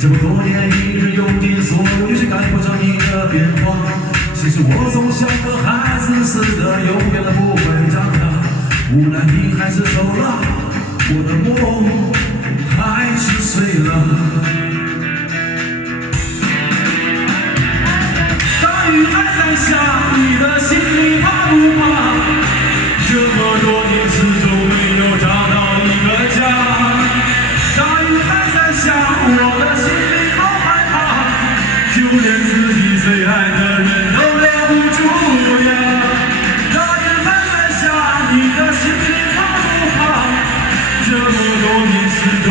这么多年，一直有点所有些赶不上你的变化。其实我总像个孩子似的，永远都不会长大。无奈你还是走了，我的梦还是碎了。大雨还在下，你的心里怕不怕？这么多年始终没有找到一个家。大雨还在下，我的心里好害怕，就连自己最爱的人都留不住呀。大雨还在下，你的心里怕不怕？这么多年始终